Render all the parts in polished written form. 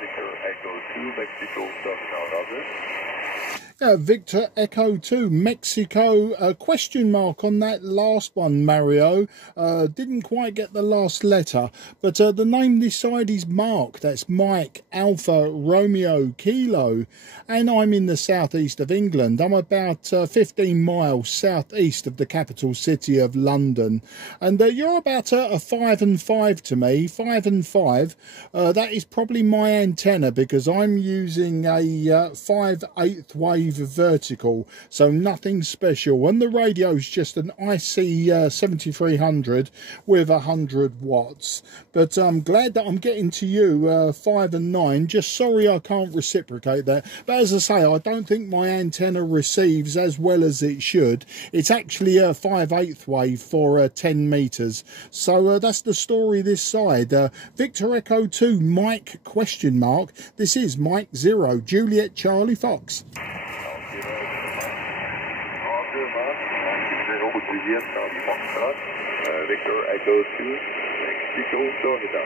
Victor Echo 2, Mexico, Terminal Other. Victor Echo 2 Mexico, question mark on that last one, Mario. Didn't quite get the last letter, but the name this side is Mark. That's Mike Alpha Romeo Kilo, and I'm in the southeast of England. I'm about 15 miles southeast of the capital city of London, and you're about a 5 and 5 to me. 5 and 5. That is probably my antenna, because I'm using a 5/8 wave vertical, so nothing special, and the radio's just an IC-7300 with 100 watts. But I'm glad that I'm getting to you 5 and 9. Just sorry I can't reciprocate that, but as I say, I don't think my antenna receives as well as it should. It's actually a 5/8 wave for 10 meters. So that's the story this side. Victor Echo 2 Mike question mark. This is Mike 0 Juliet Charlie Fox. Victor Echo 2, Mexico, Florida.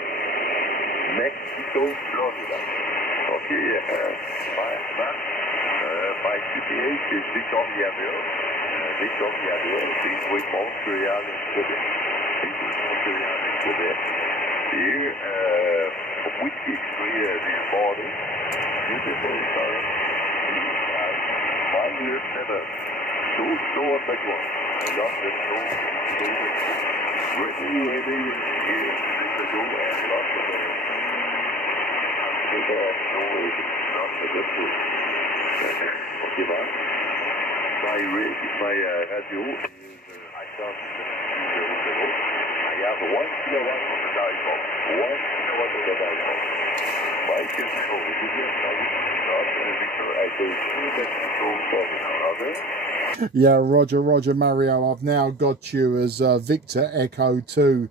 Mexico, Florida. Ok, my CPH is Victoriaville. Victoriaville, between Montreal and Quebec. Between Montreal and Quebec. Here, whiskey free this morning. Beautiful star. 507. So on that one. I got the show. Ready, here to go, and lots of not the good food. Okay, man. My radio is IC-7300. I have 1 kilowatt on the dipole. 1 kilowatt on the dipole. My control is Victor Echo 2, Mexico, Terminal. Yeah, Roger, Mario. I've now got you as Victor Echo 2,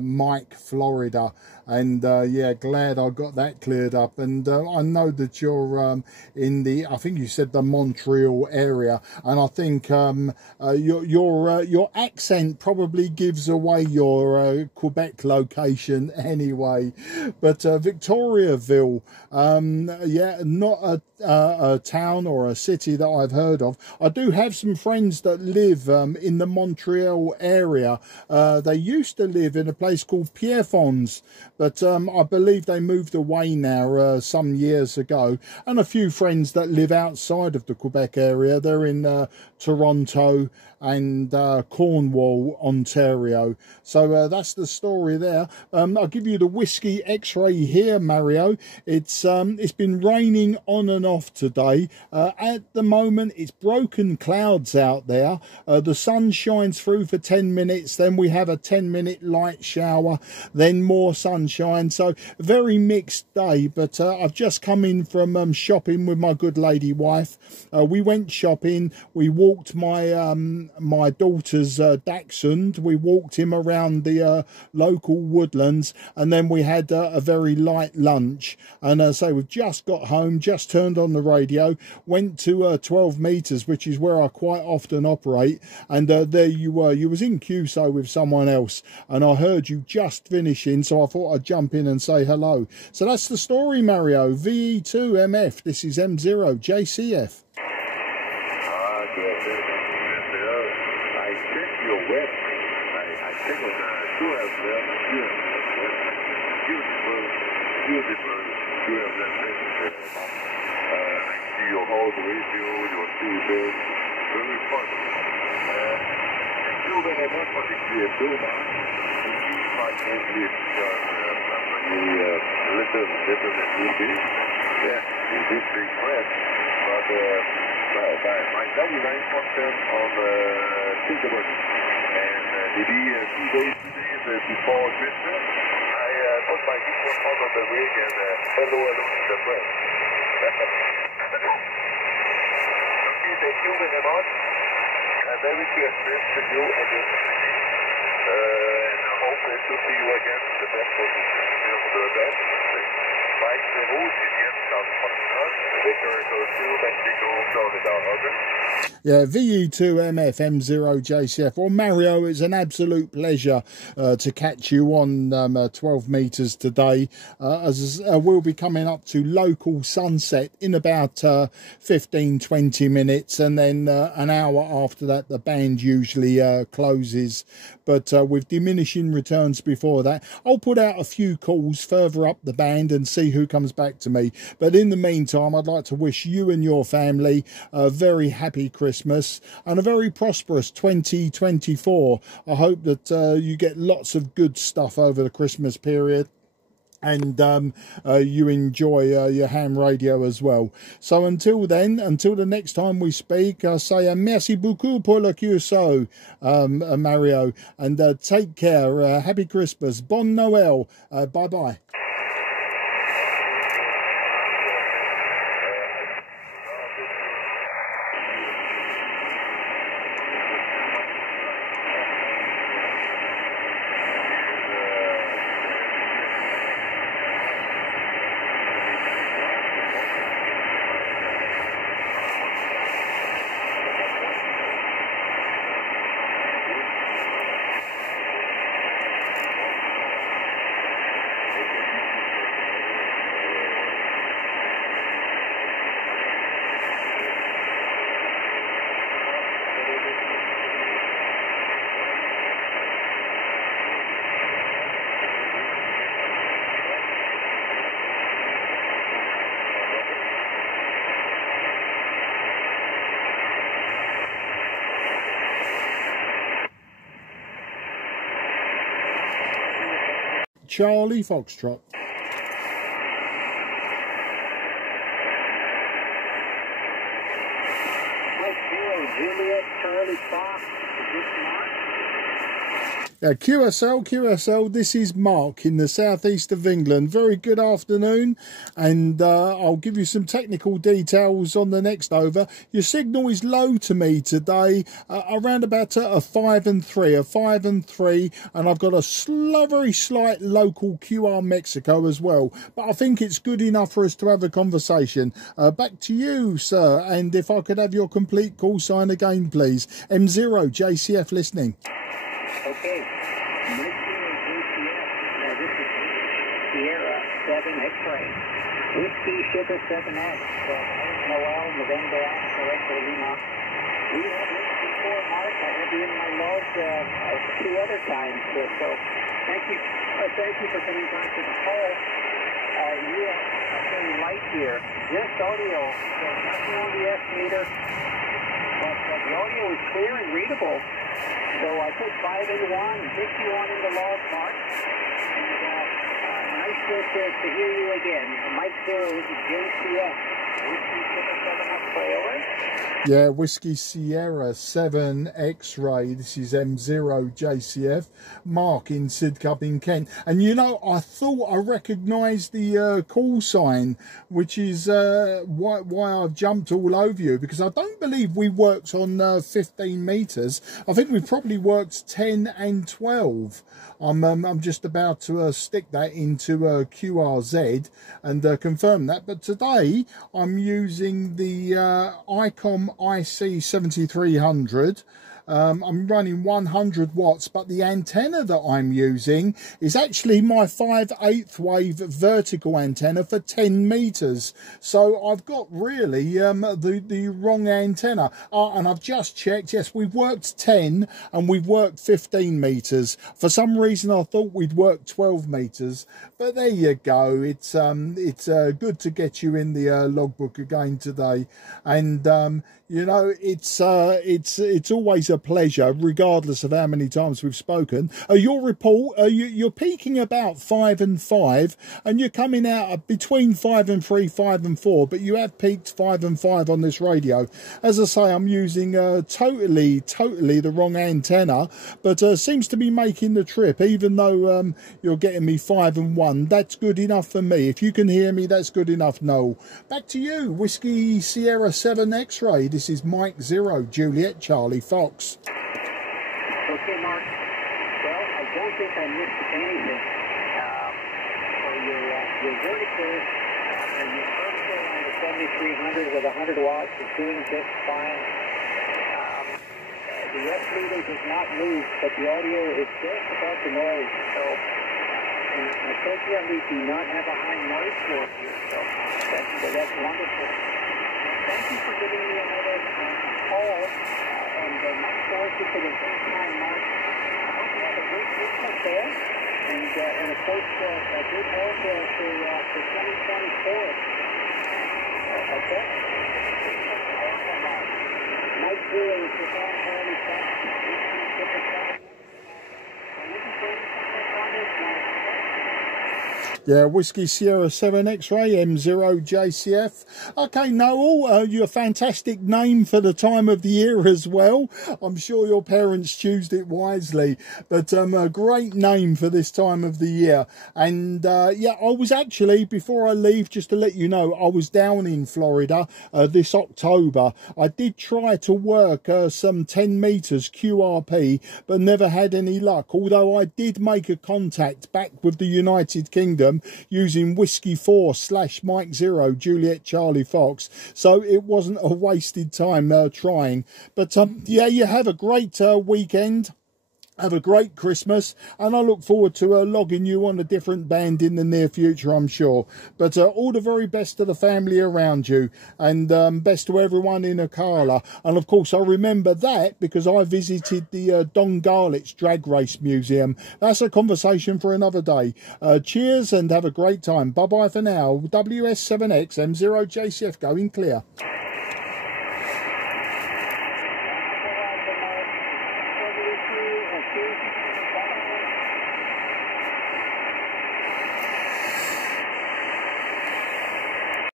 Mike, Florida. And yeah, glad I got that cleared up. And I know that you're in the, I think you said the Montreal area. And I think your accent probably gives away your Quebec location anyway. But Victoriaville, yeah, not a town or a city that I've heard of. I do have some friends that live in the Montreal area. They used to live in a place called Pierrefonds, but I believe they moved away now some years ago. And a few friends that live outside of the Quebec area. They're in Toronto and Cornwall, Ontario. So that's the story there. I'll give you the whiskey X-ray here, Mario. It's been raining on and off today. At the moment, it's broken clouds out there. The sun shines through for 10 minutes, then we have a 10-minute light shower, then more sunshine. So very mixed day, but I've just come in from shopping with my good lady wife. We went shopping. We walked my daughter's dachshund. We walked him around the local woodlands, and then we had a very light lunch. And so we've just got home, just turned on the radio, went to 12 meters, which is where I quite often operate, and there you were. You was in QSO with someone else, and I heard you just finishing, so I thought I'd jump in and say hello. So that's the story, Mario. VE2MF. This is M0 JCF. Your whole radio, your TV, very fun. Thank you very much for the clear film. You might live little than you did. Yeah, you did big press, but by 99% on Silverwood. And maybe 2 days before Christmas, I put my microphone on the rig and hello to the press. Okay, thank you very much. Merry Christmas to you and your family. And I hope to see you again in the best position for the best. Mike Zero, Juliet, South Africa, Victor Echo 2, Mexico, Florida. Yeah, VU2MF M0JCF. Well, Mario, it's an absolute pleasure to catch you on 12 metres today. As we'll be coming up to local sunset in about 15-20 minutes, and then an hour after that the band usually closes. But with diminishing returns before that, I'll put out a few calls further up the band and see who comes back to me. But in the meantime, I'd like to wish you and your family a very happy Christmas and a very prosperous 2024. I hope that you get lots of good stuff over the Christmas period, and you enjoy your ham radio as well. So until then, until the next time we speak, I say merci beaucoup pour le QSO, Mario, and take care. Happy Christmas, bon Noël, bye bye. Charlie Foxtrot. Juliet, Charlie Fox, is this Mark? QSL, this is Mark in the southeast of England. Very good afternoon, and I'll give you some technical details on the next over. Your signal is low to me today, around about a 5 and 3, and I've got a very slight local QR Mexico as well, but I think it's good enough for us to have a conversation. Back to you, sir, and if I could have your complete call sign again, please. M0 JCF listening. Okay. Mike 0 JCF. Now this is Sierra 7 X-ray. Whiskey Sugar 7X. Noel, November, Alpha, Lima. We have this before, Mark. I had you in my logs 2 other times. So thank you for coming back to the call. You have a very light here. Just audio. So nothing on the S meter. But the audio is clear and readable. So I put 5 in 1, 51 in the log, Mark. And nice to hear you again. Mike 0, this is JCF. Whiskey Sierra 7 X-ray, over. Yeah, Whiskey Sierra 7 X-ray. This is M0 JCF. Mark in Sidcup in Kent. And you know, I thought I recognised the call sign, which is why I've jumped all over you, because I don't believe we worked on 15 metres. I think we probably worked 10 and 12. I'm just about to stick that into QRZ and confirm that. But today I'm using the ICOM IC-7300. I'm running 100 watts, but the antenna that I'm using is actually my 5/8 wave vertical antenna for 10 meters. So I've got really the wrong antenna. And I've just checked. Yes, we've worked 10 and we've worked 15 meters. For some reason, I thought we'd worked 12 meters, but there you go. It's good to get you in the logbook again today, and you know, it's always a pleasure, regardless of how many times we've spoken. Your report, you're peaking about 5 and 5, and you're coming out between 5 and 3, 5 and 4, but you have peaked 5 and 5 on this radio. As I say, I'm using totally the wrong antenna, but seems to be making the trip, even though you're getting me 5 and 1. That's good enough for me. If you can hear me, that's good enough. No. Back to you, Whiskey Sierra 7 X-ray. This is Mike 0 Juliet Charlie Fox. Okay, Mark. Well, I don't think I missed anything. So your vertical, and your vertical on the 7300 with 100 watts is doing just fine. the yes meter does not move, but the audio is just above the noise. So, and unfortunately, we do not have a high noise floor here. So that's wonderful. Thank you for giving me another call, and much closer to the same time, Mark. I hope you have a great Christmas there, and of course, a good health for 2024. Okay? Mike 0 is the fan early back. Yeah, Whiskey Sierra 7 X-Ray M0 JCF. Okay, Noel, you're a fantastic name for the time of the year as well. I'm sure your parents choosed it wisely, but a great name for this time of the year. And yeah, I was actually, before I leave, just to let you know, I was down in Florida this October. I did try to work some 10 meters QRP, but never had any luck, although I did make a contact back with the United Kingdom using Whiskey 4/Mike 0 Juliet Charlie Fox, so it wasn't a wasted time trying. But yeah, you have a great weekend. Have a great Christmas, and I look forward to logging you on a different band in the near future, I'm sure. But all the very best to the family around you, and best to everyone in Ocala. And of course, I remember that because I visited the Don Garlett's Drag Race Museum. That's a conversation for another day. Cheers and have a great time. Bye-bye for now. WS7X M0 JCF going clear.